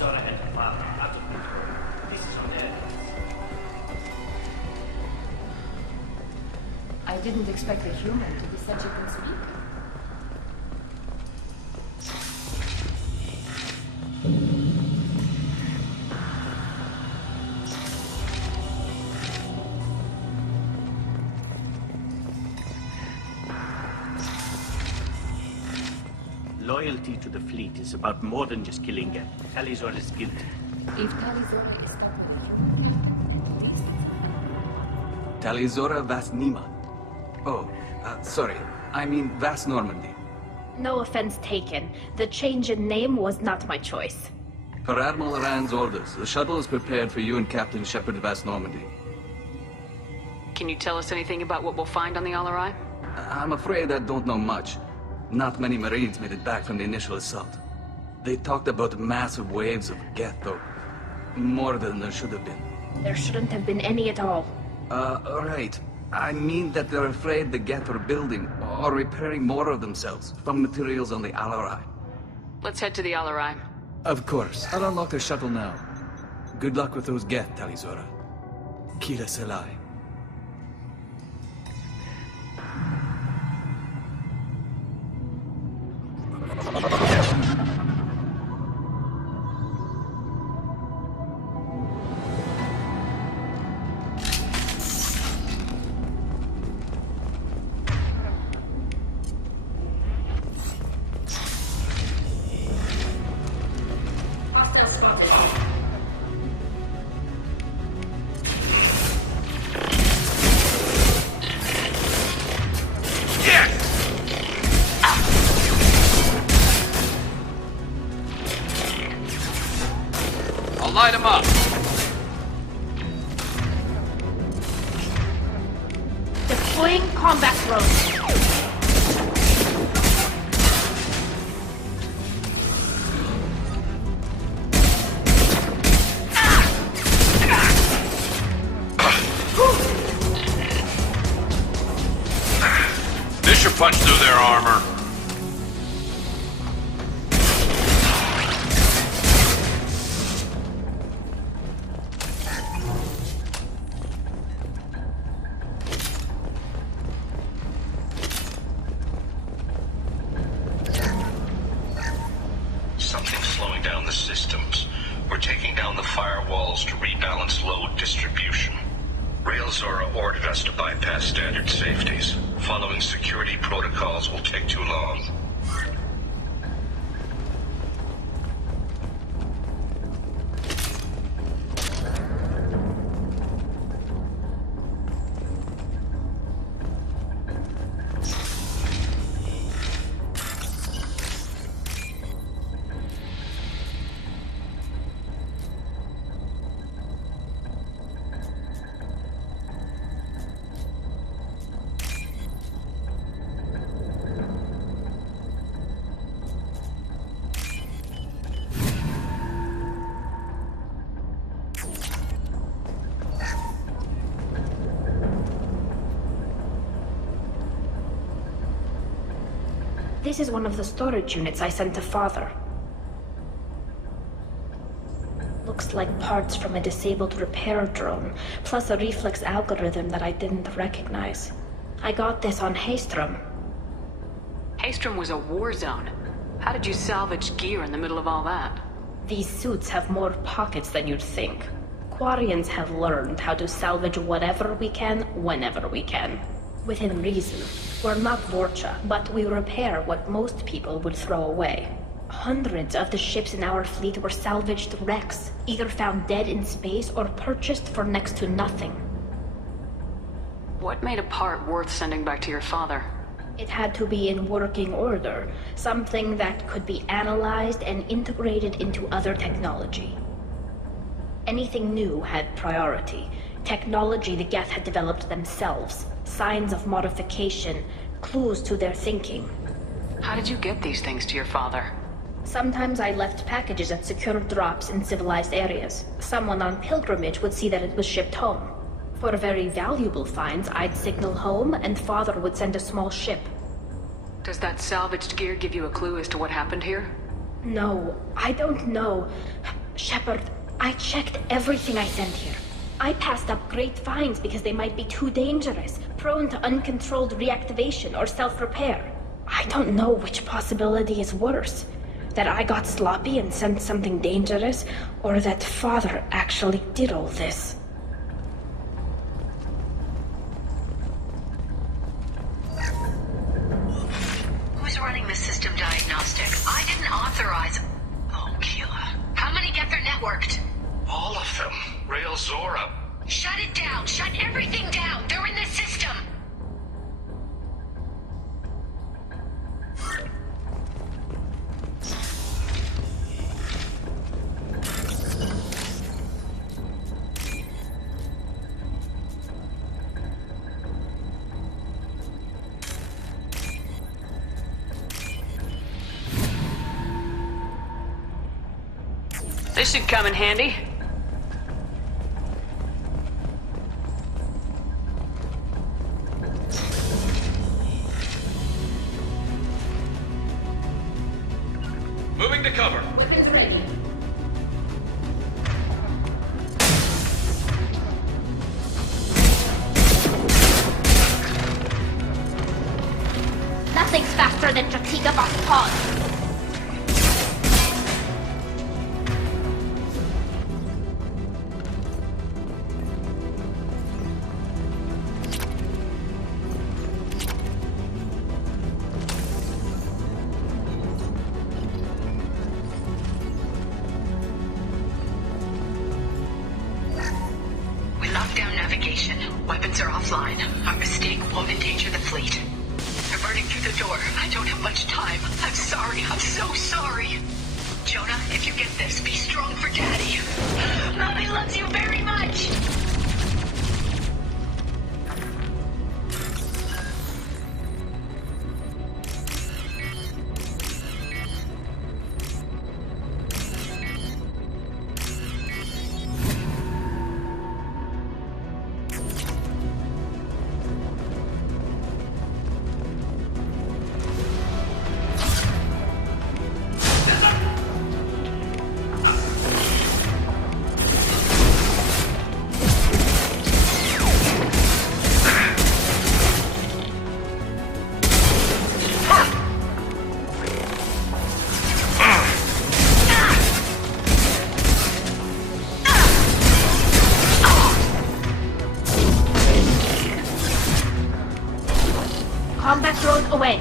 Zora had her father out of control. This is on their hands. I didn't expect a human to be such a good speaker. Loyalty to the fleet is about more than just killing Geth. Tali Zora is guilty. If Tali Zora is stopped, Tali Zora Vas Nima. Oh, sorry. I mean Vas Normandy. No offense taken. The change in name was not my choice. Per Admiral Rand's orders, the shuttle is prepared for you and Captain Shepard Vas Normandy. Can you tell us anything about what we'll find on the Alarai? I'm afraid I don't know much. Not many Marines made it back from the initial assault. They talked about massive waves of Geth, though. More than there should have been. There shouldn't have been any at all. Right. I mean that they're afraid the Geth are building or repairing more of themselves from materials on the Alarai. Let's head to the Alarai. Of course. I'll unlock the shuttle now. Good luck with those Geth, Tali Zora. Kira Selai. Light him up! Deploying combat drones. This should punch through their armor. Something's slowing down the systems. We're taking down the firewalls to rebalance load distribution. Railzora ordered us to bypass standard safeties. Following security protocols will take too long. This is one of the storage units I sent to Father. Looks like parts from a disabled repair drone, plus a reflex algorithm that I didn't recognize. I got this on Haystrom. Haystrom was a war zone. How did you salvage gear in the middle of all that? These suits have more pockets than you'd think. Quarians have learned how to salvage whatever we can, whenever we can. Within reason. We're not Vorcha, but we repair what most people would throw away. Hundreds of the ships in our fleet were salvaged wrecks, either found dead in space or purchased for next to nothing. What made a part worth sending back to your father? It had to be in working order, something that could be analyzed and integrated into other technology. Anything new had priority. Technology the Geth had developed themselves, signs of modification, clues to their thinking. How did you get these things to your father? Sometimes I left packages at secure drops in civilized areas. Someone on pilgrimage would see that it was shipped home. For very valuable finds, I'd signal home, and Father would send a small ship. Does that salvaged gear give you a clue as to what happened here? No, I don't know. Shepard, I checked everything I sent here. I passed up great finds because they might be too dangerous, prone to uncontrolled reactivation or self-repair. I don't know which possibility is worse. That I got sloppy and sent something dangerous, or that Father actually did all this. Who's running the system diagnostic? I didn't authorize... Oh, Keela. How many get their networked? All of them. Rail Zora. Shut it down! Shut everything down! They're in the system! This should come in handy. Moving to cover. Nothing's faster than Jatiga Boss Pod. We locked down navigation. Weapons are offline. Our mistake won't endanger the fleet. They're burning through the door. I don't have much time. I'm sorry. I'm so sorry. Jonah, if you get this, be strong for Daddy. Mommy loves you very much. Combat drone away.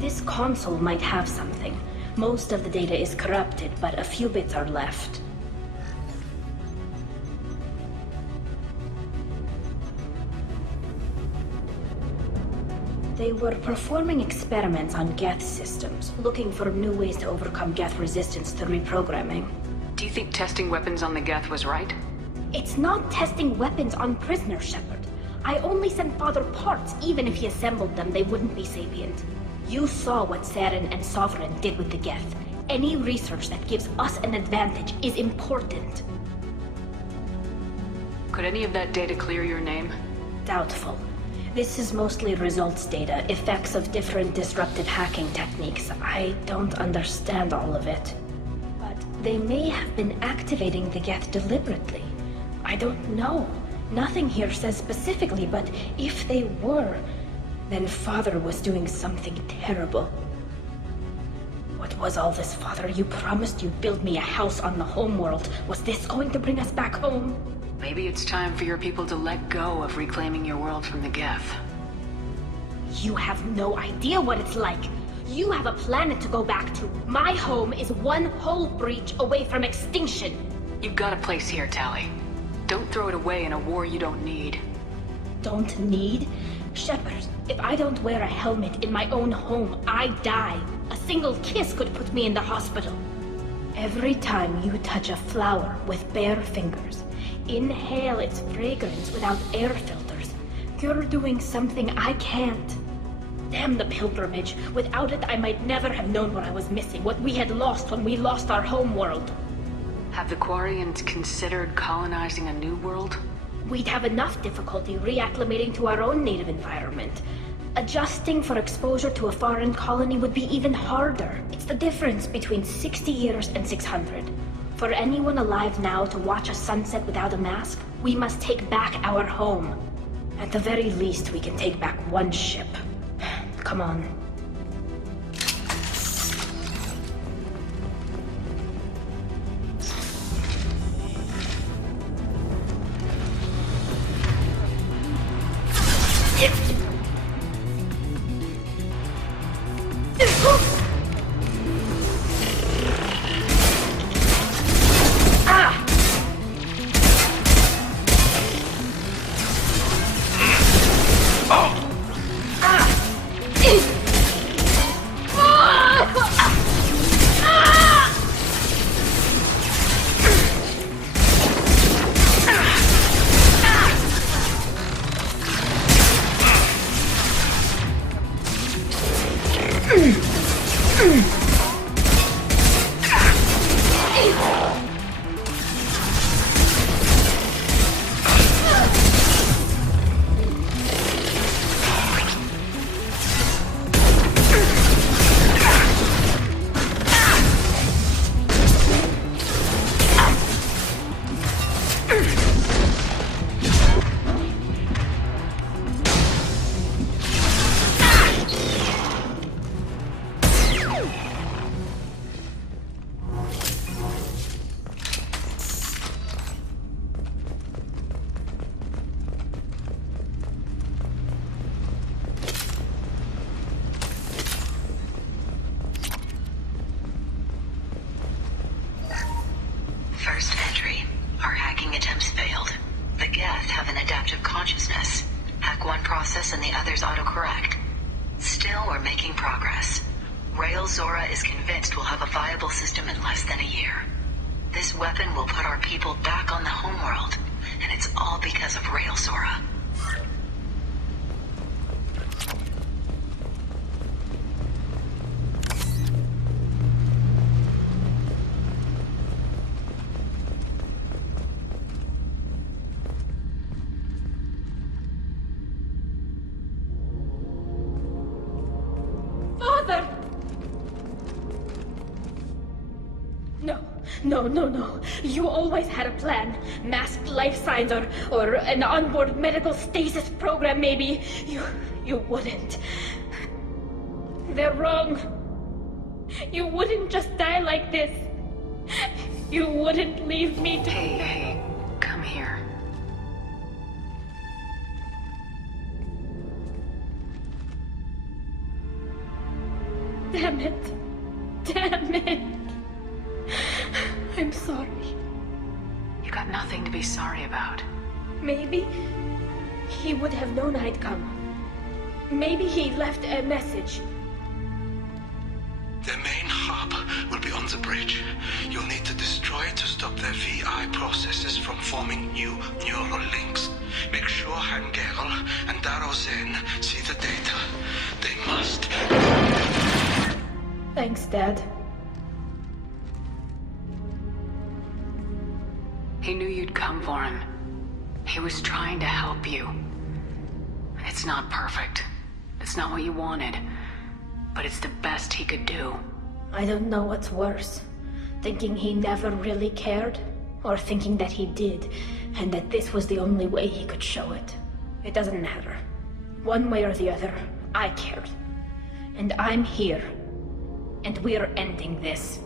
This console might have something. Most of the data is corrupted, but a few bits are left. They were performing experiments on Geth systems, looking for new ways to overcome Geth resistance through reprogramming. Do you think testing weapons on the Geth was right? It's not testing weapons on prisoners, Shepard. I only sent Father parts. Even if he assembled them, they wouldn't be sapient. You saw what Saren and Sovereign did with the Geth. Any research that gives us an advantage is important. Could any of that data clear your name? Doubtful. This is mostly results data, effects of different disruptive hacking techniques. I don't understand all of it. But they may have been activating the Geth deliberately. I don't know. Nothing here says specifically, but if they were, then Father was doing something terrible. What was all this, Father? You promised you'd build me a house on the homeworld. Was this going to bring us back home? Maybe it's time for your people to let go of reclaiming your world from the Geth. You have no idea what it's like. You have a planet to go back to. My home is one hull breach away from extinction. You've got a place here, Tali. Don't throw it away in a war you don't need. Don't need? Shepard, if I don't wear a helmet in my own home, I die. A single kiss could put me in the hospital. Every time you touch a flower with bare fingers, inhale its fragrance without air filters, you're doing something I can't. Damn the pilgrimage. Without it, I might never have known what I was missing, what we had lost when we lost our home world. Have the Quarians considered colonizing a new world? We'd have enough difficulty reacclimating to our own native environment. Adjusting for exposure to a foreign colony would be even harder. It's the difference between 60 years and 600. For anyone alive now to watch a sunset without a mask, we must take back our home. At the very least, we can take back one ship. Come on. First entry. Our hacking attempts failed. The Geth have an adaptive consciousness. Hack one process and the others autocorrect. Still, we're making progress. Rail Zora is convinced we'll have a viable system in less than a year. This weapon will put our people back on the homeworld, and it's all because of Rail Zora. No. You always had a plan. Masked life signs or an onboard medical stasis program, maybe. You wouldn't. They're wrong. You wouldn't just die like this. You wouldn't leave me to... Hey, come here. Damn it. I'm sorry. You got nothing to be sorry about. Maybe he would have known I'd come. Maybe he left a message. The main hub will be on the bridge. You'll need to destroy it to stop their VI processes from forming new neural links. Make sure Hangel and Darozen see the data. They must. Thanks, Dad. He knew you'd come for him. He was trying to help you. It's not perfect. It's not what you wanted. But it's the best he could do. I don't know what's worse. Thinking he never really cared, or thinking that he did, and that this was the only way he could show it. It doesn't matter. One way or the other, I cared. And I'm here. And we're ending this.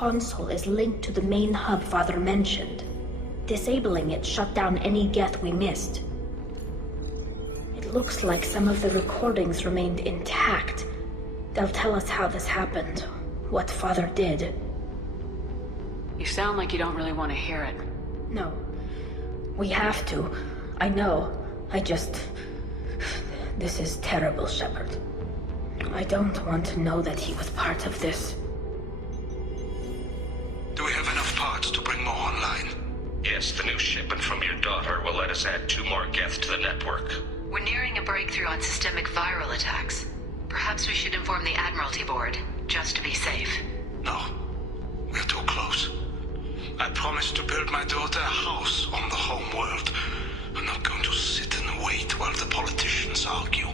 console is linked to the main hub Father mentioned. Disabling it shut down any Geth we missed. It looks like some of the recordings remained intact. They'll tell us how this happened, what Father did. You sound like you don't really want to hear it. No. We have to. I know. This is terrible, Shepard. I don't want to know that he was part of this. Do we have enough parts to bring more online? Yes, the new shipment from your daughter will let us add 2 more Geth to the network. We're nearing a breakthrough on systemic viral attacks. Perhaps we should inform the Admiralty Board, just to be safe. No, we're too close. I promised to build my daughter a house on the home world. I'm not going to sit and wait while the politicians argue.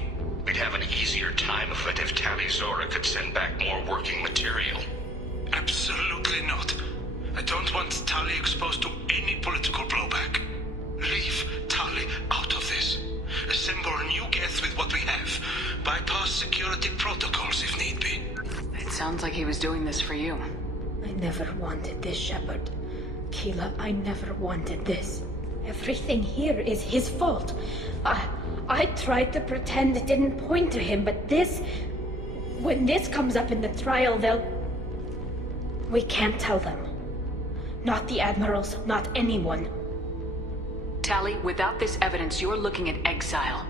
We'd have an easier time of it if Tali Zora could send back more working material. Absolutely not. I don't want Tali exposed to any political blowback. Leave Tali out of this. Assemble a new Geth with what we have. Bypass security protocols if need be. It sounds like he was doing this for you. I never wanted this, Shepard. Keela, I never wanted this. Everything here is his fault. I tried to pretend it didn't point to him, but this... When this comes up in the trial, we can't tell them. Not the Admirals, not anyone. Tali, without this evidence, you're looking at exile.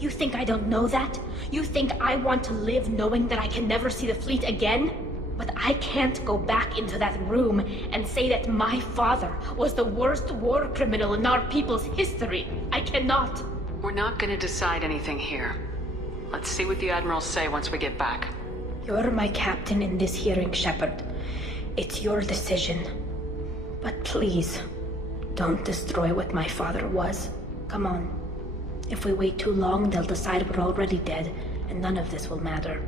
You think I don't know that? You think I want to live knowing that I can never see the fleet again? But I can't go back into that room and say that my father was the worst war criminal in our people's history. I cannot. We're not gonna decide anything here. Let's see what the Admirals say once we get back. You're my captain in this hearing, Shepard. It's your decision. But please, don't destroy what my father was. Come on. If we wait too long, they'll decide we're already dead, and none of this will matter.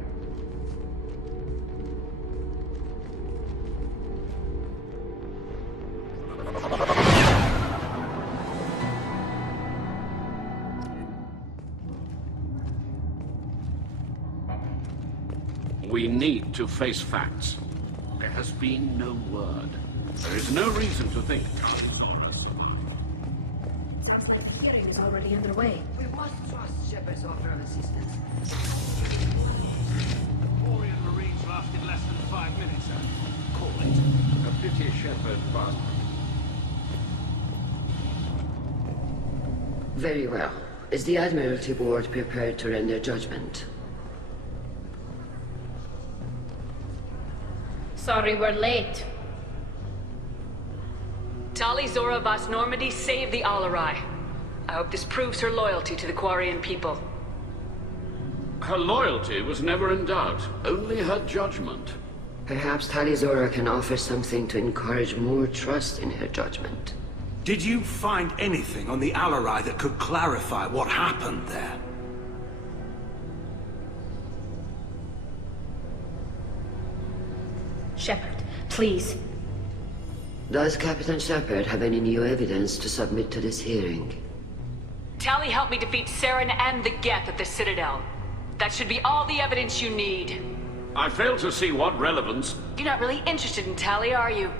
We need to face facts. There has been no word. There is no reason to think Tali Zora survived. Sounds like the hearing is already underway. We must trust Shepard's offer of assistance. Quarian Marines lasted less than 5 minutes, sir. Call it a pity Shepard passed. Very well. Is the Admiralty Board prepared to render judgment? Sorry we're late. Tali Zora Vas Normandy saved the Alarai. I hope this proves her loyalty to the Quarian people. Her loyalty was never in doubt, only her judgment. Perhaps Tali Zora can offer something to encourage more trust in her judgment. Did you find anything on the Alarai that could clarify what happened there? Shepard, please. Does Captain Shepard have any new evidence to submit to this hearing? Tali helped me defeat Saren and the Geth at the Citadel. That should be all the evidence you need. I fail to see what relevance. You're not really interested in Tali, are you?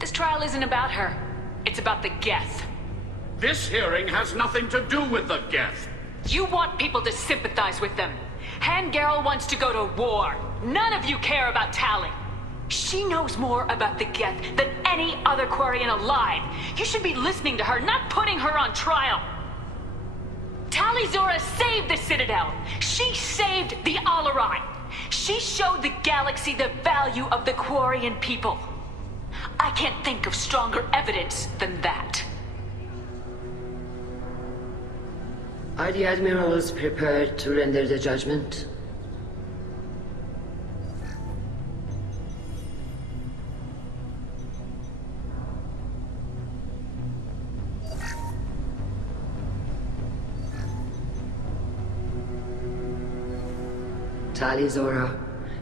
This trial isn't about her. It's about the Geth. This hearing has nothing to do with the Geth. You want people to sympathize with them. Hangarel wants to go to war. None of you care about Tali. She knows more about the Geth than any other Quarian alive. You should be listening to her, not putting her on trial. Tali Zora saved the Citadel. She saved the Alarai. She showed the galaxy the value of the Quarian people. I can't think of stronger evidence than that. Are the Admirals prepared to render the judgment? Tali Zora,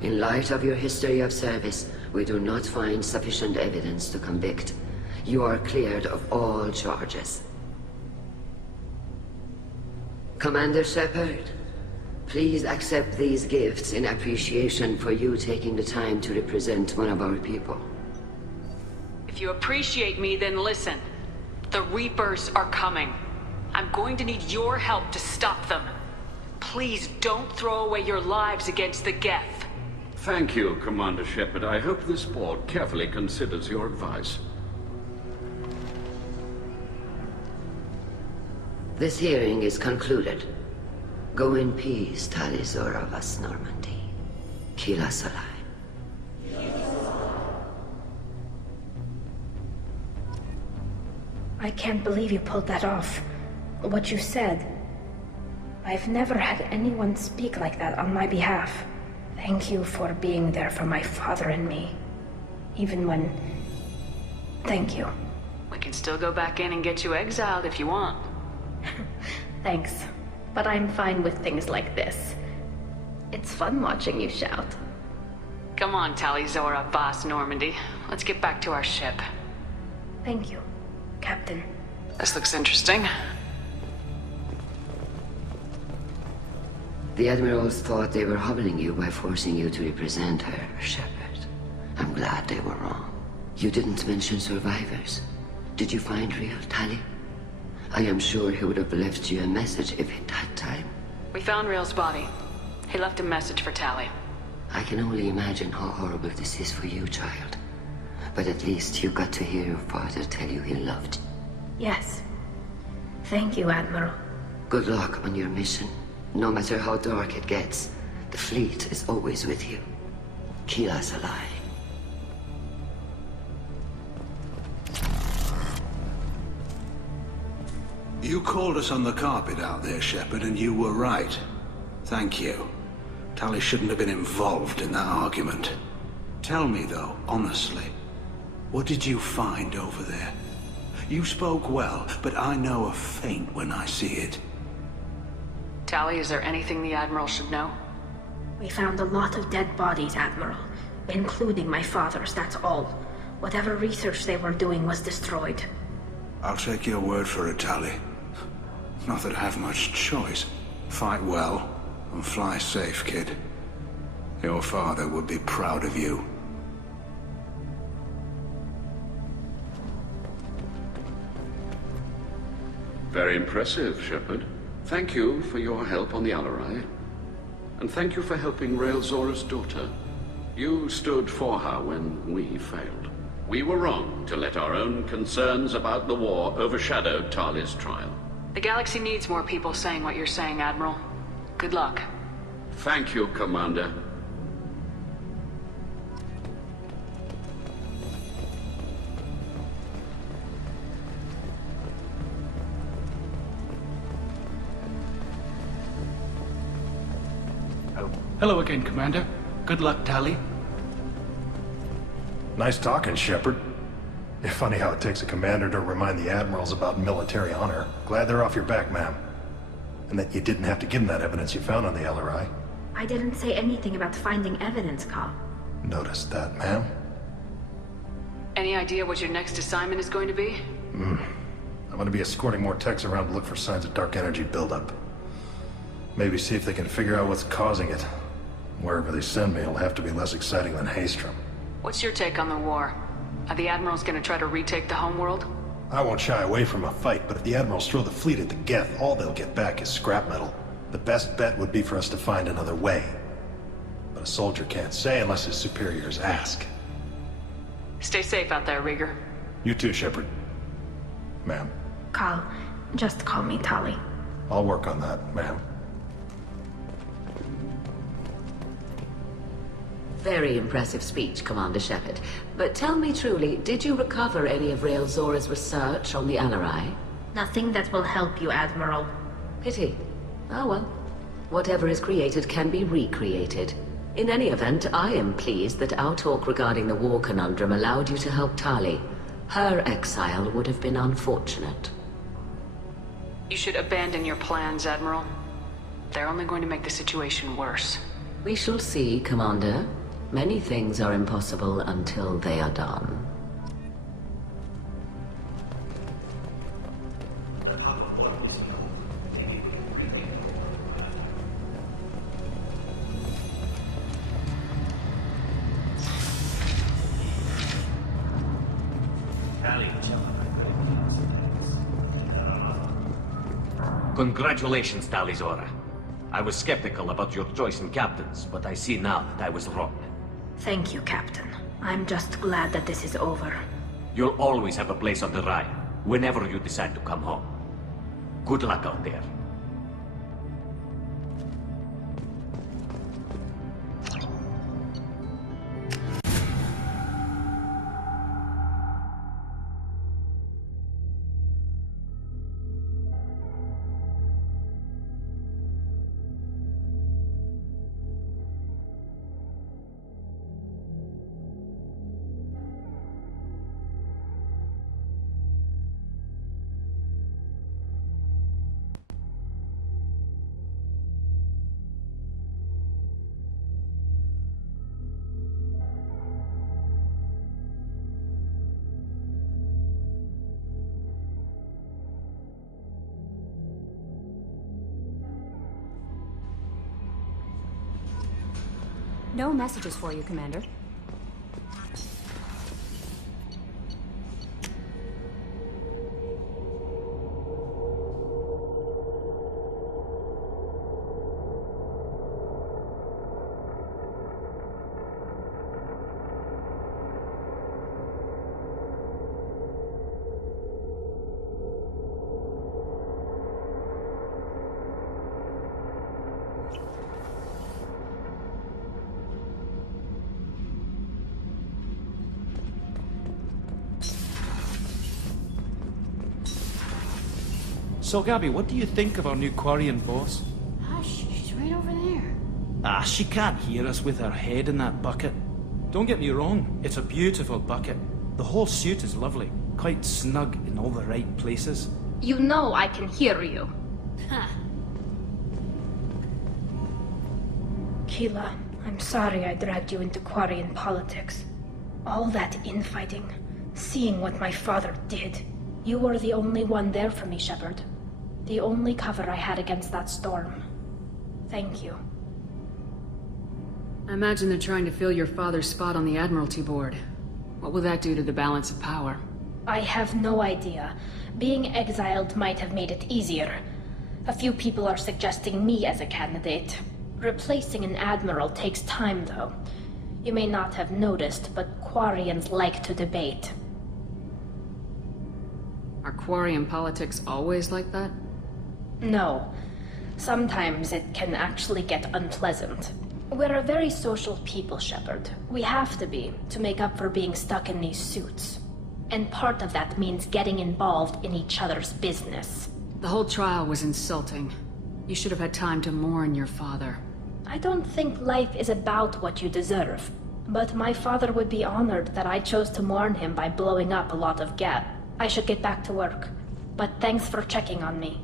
in light of your history of service, we do not find sufficient evidence to convict. You are cleared of all charges. Commander Shepard, please accept these gifts in appreciation for you taking the time to represent one of our people. If you appreciate me, then listen. The Reapers are coming. I'm going to need your help to stop them. Please don't throw away your lives against the Geth. Thank you, Commander Shepard. I hope this board carefully considers your advice. This hearing is concluded. Go in peace, Tali Zora vas Normandy. Kila Salai. I can't believe you pulled that off. What you said. I've never had anyone speak like that on my behalf. Thank you for being there for my father and me. Even when... Thank you. We can still go back in and get you exiled if you want. Thanks. But I'm fine with things like this. It's fun watching you shout. Come on, Tali Zora, Boss Normandy. Let's get back to our ship. Thank you, Captain. This looks interesting. The Admirals thought they were humbling you by forcing you to represent her, Shepard. I'm glad they were wrong. You didn't mention survivors. Did you find real Tali? I am sure he would have left you a message if he'd had time. We found Real's body. He left a message for Tali. I can only imagine how horrible this is for you, child. But at least you got to hear your father tell you he loved you. Yes. Thank you, Admiral. Good luck on your mission. No matter how dark it gets, the fleet is always with you. Kila Salai. You called us on the carpet out there, Shepard, and you were right. Thank you. Tali shouldn't have been involved in that argument. Tell me, though, honestly, what did you find over there? You spoke well, but I know a feint when I see it. Tali, is there anything the Admiral should know? We found a lot of dead bodies, Admiral. Including my father's, that's all. Whatever research they were doing was destroyed. I'll take your word for it, Tali. Not that I have much choice. Fight well, and fly safe, kid. Your father would be proud of you. Very impressive, Shepard. Thank you for your help on the Alarai. And thank you for helping Rael Zora's daughter. You stood for her when we failed. We were wrong to let our own concerns about the war overshadow Tali's trial. The galaxy needs more people saying what you're saying, Admiral. Good luck. Thank you, Commander. Oh, hello again, Commander. Good luck, Tali. Nice talking, Shepard. It's funny how it takes a commander to remind the admirals about military honor. Glad they're off your back, ma'am. And that you didn't have to give them that evidence you found on the LRI. I didn't say anything about finding evidence, Cal. Noticed that, ma'am. Any idea what your next assignment is going to be? I'm gonna be escorting more techs around to look for signs of dark energy buildup. Maybe see if they can figure out what's causing it. Wherever they send me, it'll have to be less exciting than Haystrom. What's your take on the war? Are the Admirals gonna try to retake the homeworld? I won't shy away from a fight, but if the Admirals throw the fleet at the Geth, all they'll get back is scrap metal. The best bet would be for us to find another way. But a soldier can't say unless his superiors ask. Stay safe out there, Rieger. You too, Shepard. Ma'am. Cal, just call me Tali. I'll work on that, ma'am. Very impressive speech, Commander Shepard. But tell me truly, did you recover any of Rael Zora's research on the Alarai? Nothing that will help you, Admiral. Pity. Oh well. Whatever is created can be recreated. In any event, I am pleased that our talk regarding the war conundrum allowed you to help Tali. Her exile would have been unfortunate. You should abandon your plans, Admiral. They're only going to make the situation worse. We shall see, Commander. Many things are impossible until they are done. Congratulations, Tali Zora. I was skeptical about your choice in captains, but I see now that I was wrong. Thank you, Captain. I'm just glad that this is over. You'll always have a place on the Rhine, whenever you decide to come home. Good luck out there. No messages for you, Commander. So, Gabby, what do you think of our new Quarian boss? Hush, she's right over there. Ah, she can't hear us with her head in that bucket. Don't get me wrong, it's a beautiful bucket. The whole suit is lovely, quite snug in all the right places. You know I can hear you. Huh. Keela, I'm sorry I dragged you into Quarian politics. All that infighting, seeing what my father did. You were the only one there for me, Shepard. The only cover I had against that storm. Thank you. I imagine they're trying to fill your father's spot on the Admiralty Board. What will that do to the balance of power? I have no idea. Being exiled might have made it easier. A few people are suggesting me as a candidate. Replacing an admiral takes time, though. You may not have noticed, but Quarians like to debate. Are Quarian politics always like that? No. Sometimes it can actually get unpleasant. We're a very social people, Shepard. We have to be, to make up for being stuck in these suits. And part of that means getting involved in each other's business. The whole trial was insulting. You should have had time to mourn your father. I don't think life is about what you deserve. But my father would be honored that I chose to mourn him by blowing up a lot of Geth. I should get back to work. But thanks for checking on me.